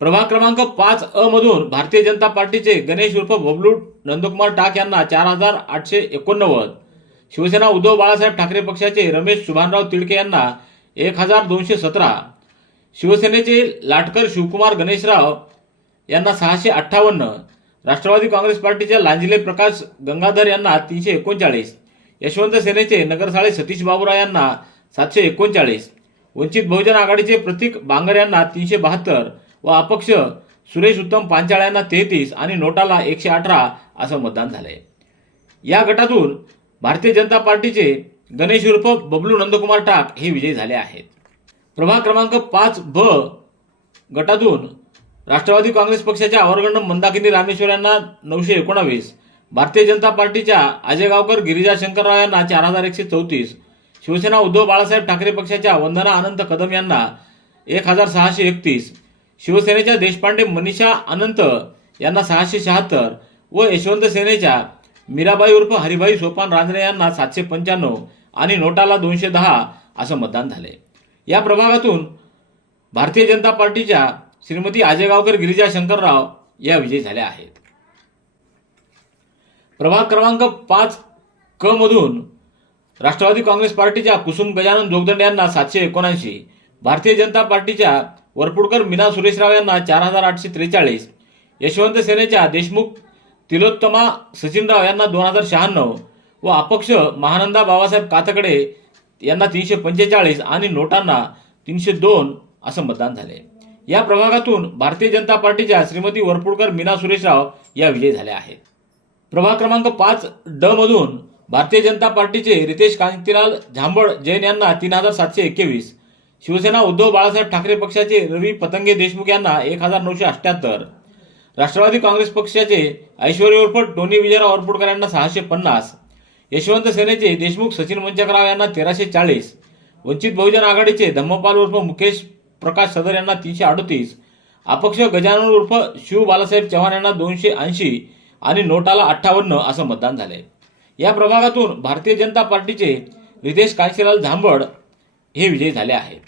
प्रभाग क्रमांक 5 मधून भारतीय जनता पार्टीचे गणेश उर्फ बबलू नंदकुमार टाक यांना 4889, शिवसेना उद्धव बाळासाहेब ठाकरे पक्षाचे रमेश सुभानराव तिडके यांना 1217, शिवसेनेचे लाटकर शिवकुमार गणेशराव यांना 658, राष्ट्रवादी काँग्रेस पार्टीच्या लांजले प्रकाश गंगाधर यांना 339, यशवंत सेनेचे नगरसाळे सतीश बाबूराव यांना 739, वंचित बहुजन आघाडीचे प्रतीक बांगर यांना 372 व अपक्ष सुरेश उत्तम पांचाळ यांना 33 आणि नोटाला 118 असं मतदान झालंय। या गटातून भारतीय जनता पार्टीचे गणेश उर्फ बबलू नंदकुमार टाक हे विजयी झाले आहेत। प्रभाग क्रमांक 5 गटातून राष्ट्रवादी काँग्रेस पक्षाच्या अवरगण्य मंदाकिनी रामेश्वर यांना 919, भारतीय जनता पार्टीच्या अजय गावकर गिरिजा शंकरराव यांना 4134, शिवसेना उद्धव बाळासाहेब ठाकरे पक्षाच्या वंदना अनंत कदम यांना 1631, शिवसेनेच्या देशपांडे मनीषा अनंत यांना 676 व यशवंत सेनेच्या मीराबाई उर्फ हरिभाई सोपान रांजणे यांना 795 आणि नोटाला 210 असं मतदान झाले। या प्रभागातून भारतीय जनता पार्टीच्या श्रीमती अजय गावकर गिरिजा शंकरराव या विजयी झाल्या आहेत। प्रभाग क्रमांक 5 मधून राष्ट्रवादी काँग्रेस पार्टीच्या कुसुम गजानन जोगदंड यांना 779, भारतीय जनता पार्टीच्या वरपुडकर मीना सुरेशराव यांना 4843, यशवंत सेनेच्या देशमुख तिलोत्तमा सचिनराव यांना 2096 व अपक्ष महानंदा बाबासाहेब कातकडे यांना 345 आणि नोटांना 302 असं मतदान झाले। या प्रभागातून भारतीय जनता पार्टीच्या श्रीमती वरपुडकर मीना सुरेशराव या विजयी झाल्या आहेत। प्रभाग क्रमांक 5 मधून भारतीय जनता पार्टीचे रितेश कांतीलाल झांबड जैन यांना 3721, शिवसेना उद्धव बाळासाहेब ठाकरे पक्षाचे रवी पतंगे देशमुख यांना 1978, राष्ट्रवादी काँग्रेस पक्षाचे ऐश्वर्य उर्फ टोनी विजयराव वरपुडकर यांना 650, यशवंत सेनेचे देशमुख सचिन मंचकराव यांना 1340, वंचित बहुजन आघाडीचे धम्मपाल उर्फ मुकेश प्रकाश सदर यांना 338, अपक्ष गजानन उर्फ शिव बालासाहेब चव्हाण यांना 280 आणि नोटाला 58 असं मतदान झाले। या प्रभागातून भारतीय जनता पार्टीचे रितेश कांशीलाल झांबड हे विजयी झाले आहेत।